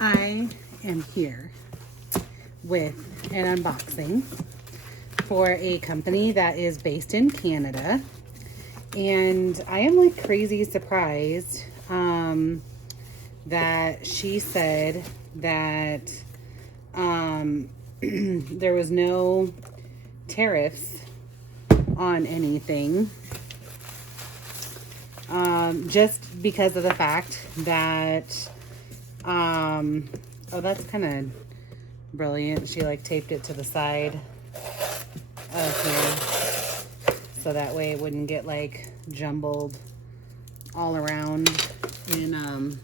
I am here with an unboxing for a company that is based in Canada. And I am like crazy surprised that she said that there was no tariffs on anything. Just because of the fact that, oh, that's kind of brilliant. She like taped it to the side of here so that way it wouldn't get like jumbled all around in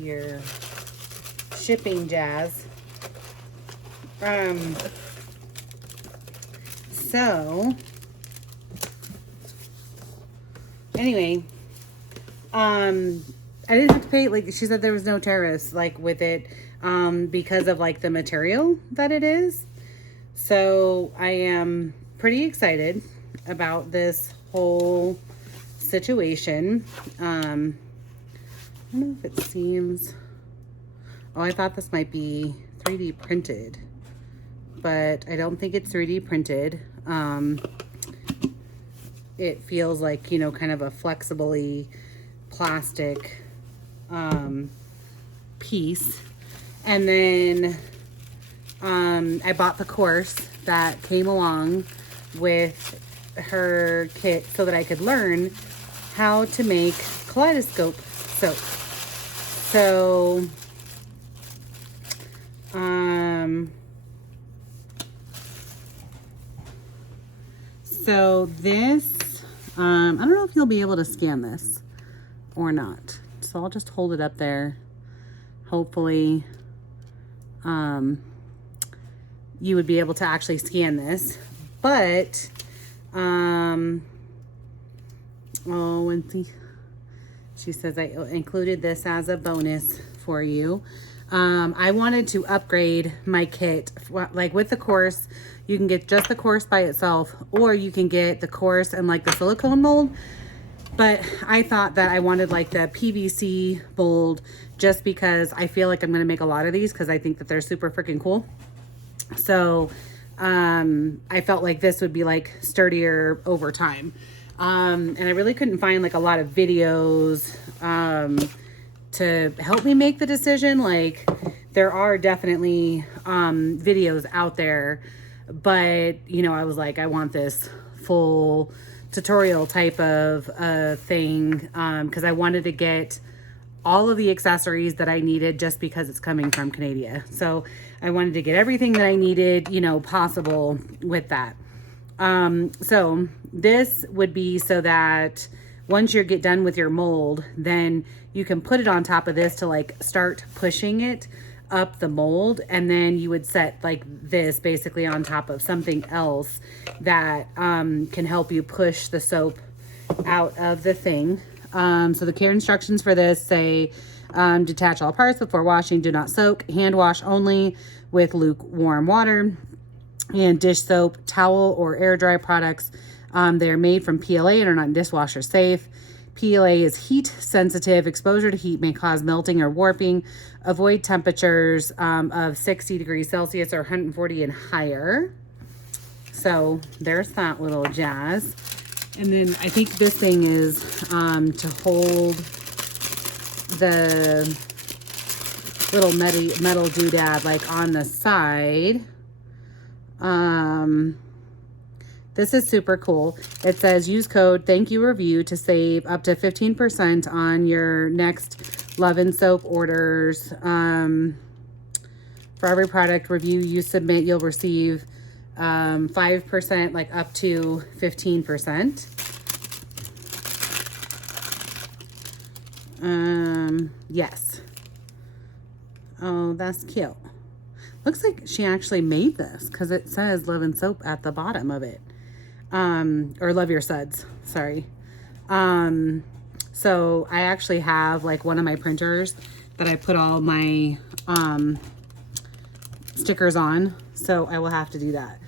your shipping jazz. So anyway, I didn't have to pay, like she said there was no tariffs like with it because of like the material that it is. So I am pretty excited about this whole situation. I don't know if it seems, oh, I thought this might be 3D printed, but I don't think it's 3D printed. It feels like, you know, kind of a flexibly plastic piece. And then I bought the course that came along with her kit so that I could learn how to make kaleidoscope soap. So this, I don't know if you'll be able to scan this or not. So I'll just hold it up there. Hopefully, you would be able to actually scan this. But, oh, and she says I included this as a bonus for you. I wanted to upgrade my kit. Like with the course, you can get just the course by itself, or you can get the course and like the silicone mold. But I thought that I wanted like the PVC mold just because I feel like I'm going to make a lot of these because I think that they're super freaking cool. So I felt like this would be like sturdier over time. And I really couldn't find like a lot of videos to help me make the decision. Like there are definitely videos out there, but you know, I was like, I want this full tutorial type of thing because I wanted to get all of the accessories that I needed just because it's coming from Canada. So I wanted to get everything that I needed, you know, possible with that. So this would be so that once you get done with your mold, then you can put it on top of this to like start pushing it up the mold. And then you would set like this basically on top of something else that can help you push the soap out of the thing. So the care instructions for this say, detach all parts before washing, do not soak, hand wash only with lukewarm water, and dish soap, towel, or air dry products. They're made from PLA and are not dishwasher safe. PLA is heat sensitive. Exposure to heat may cause melting or warping. Avoid temperatures of 60 degrees Celsius or 140 and higher. So there's that little jazz. And then I think this thing is to hold the little metal doodad like on the side. This is super cool. It says use code thank you review to save up to 15% on your next Love and Soap orders. For every product review you submit, you'll receive 5%, like up to 15%. Yes. Oh, that's cute. Looks like she actually made this because it says Love and Soap at the bottom of it. Or Love Your Suds, sorry. So I actually have like one of my printers that I put all my stickers on. So I will have to do that.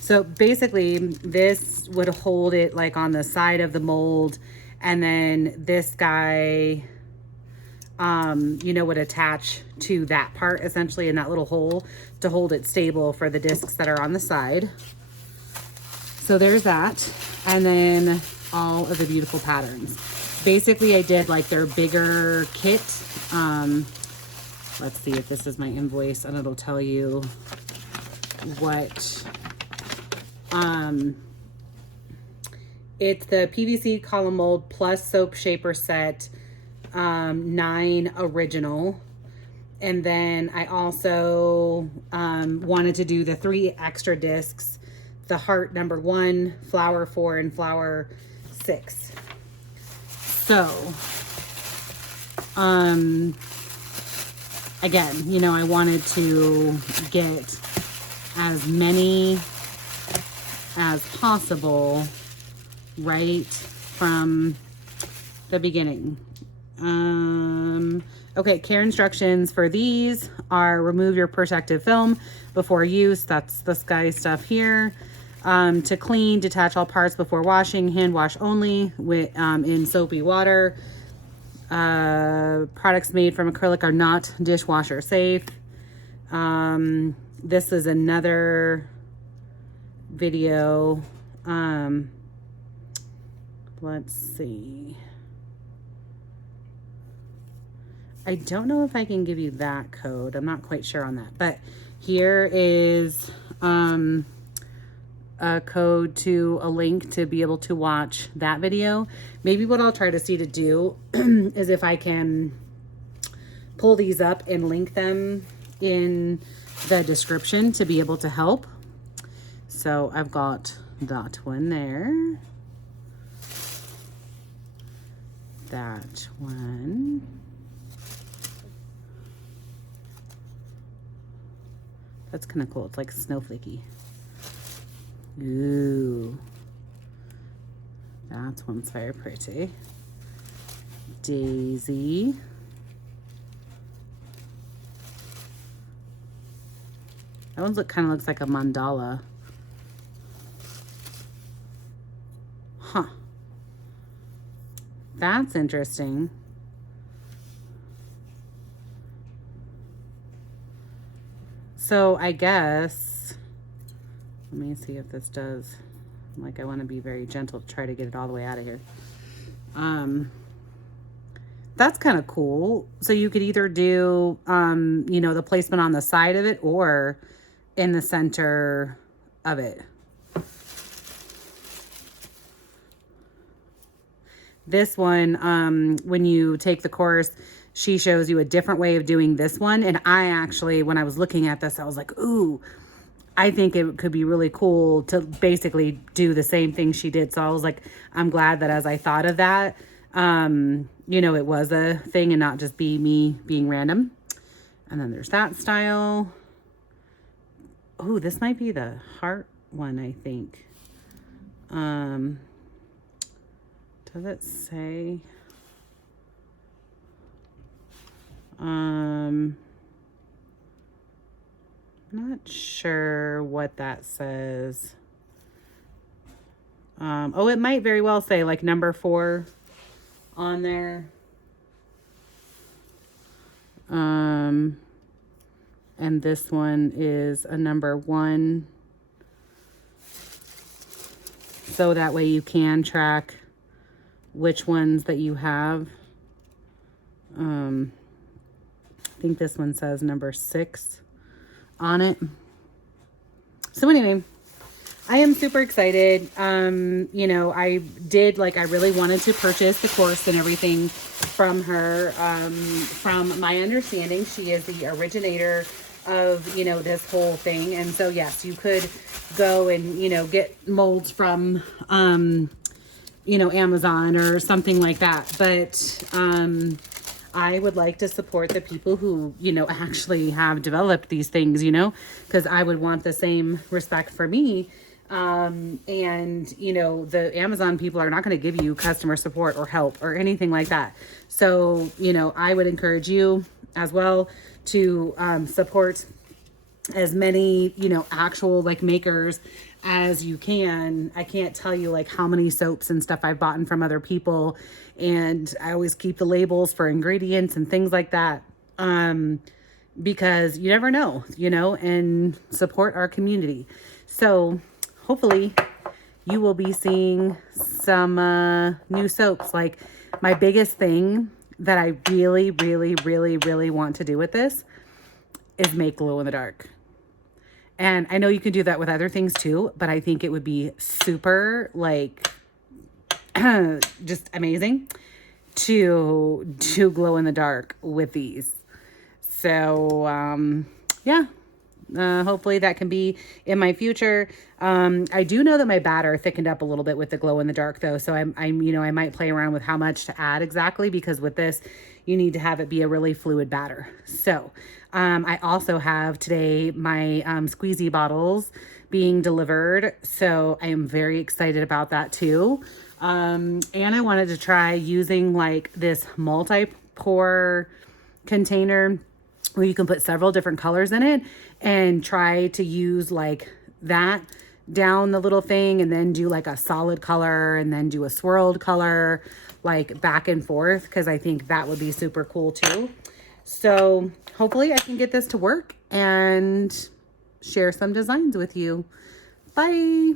So basically this would hold it like on the side of the mold, and then this guy would attach to that part essentially in that little hole to hold it stable for the discs that are on the side. So there's that. And then all of the beautiful patterns. Basically I did like their bigger kit. Let's see if this is my invoice and it'll tell you what, it's the PVC column mold plus soap shaper set, 9 original. And then I also wanted to do the 3 extra discs, the heart number 1, flower 4, and flower 6. So, again, I wanted to get as many as possible right from the beginning. Okay, care instructions for these are remove your protective film before use. That's this guy's stuff here. To clean, detach all parts before washing, hand wash only with in soapy water. Products made from acrylic are not dishwasher safe. This is another video. Let's see. I don't know if I can give you that code. I'm not quite sure on that, but here is a code to a link to be able to watch that video. Maybe what I'll try to see to do is if I can pull these up and link them in the description to be able to help. So I've got that one there. That one. That's kind of cool. It's like snowflakey. Ooh. That one's very pretty. Daisy. That one kind of looks like a mandala. Huh. That's interesting. So I guess, let me see if this does, like I want to be very gentle to try to get it all the way out of here. That's kind of cool. So you could either do, the placement on the side of it or in the center of it. This one, when you take the course, she shows you a different way of doing this one. And I actually, when I was looking at this, I was like, ooh, I think it could be really cool to basically do the same thing she did. So I was like, I'm glad that as I thought of that, it was a thing and not just me being random. And then there's that style. Oh, this might be the heart one, I think. Does it say? Not sure what that says. Oh, it might very well say like number 4 on there. And this one is a number 1. So that way you can track which ones that you have. I think this one says number 6 on it. So anyway, I am super excited. I really wanted to purchase the course and everything from her. From my understanding, she is the originator of, this whole thing. And so, yes, you could go and, get molds from, Amazon or something like that. But, I would like to support the people who, actually have developed these things, because I would want the same respect for me. The Amazon people are not going to give you customer support or help or anything like that. So, I would encourage you as well to support as many, actual makers as you can. I can't tell you like how many soaps and stuff I've bought from other people, and I always keep the labels for ingredients and things like that, because you never know, you know, and support our community. So hopefully you will be seeing some new soaps. Like, my biggest thing that I really, really, really, really want to do with this is make glow in the dark. And I know you can do that with other things too, but I think it would be super, like, just amazing to do glow in the dark with these. So, yeah. Hopefully that can be in my future. I do know that my batter thickened up a little bit with the glow in the dark though. So you know, I might play around with how much to add exactly, because with this, you need to have it be a really fluid batter. So, I also have today my, squeezy bottles being delivered. So I am very excited about that too. And I wanted to try using like this multi-pour container where you can put several different colors in it, and try to use like that down the little thing, and then do like a solid color and then do a swirled color, like back and forth, because I think that would be super cool too. So hopefully I can get this to work and share some designs with you. Bye.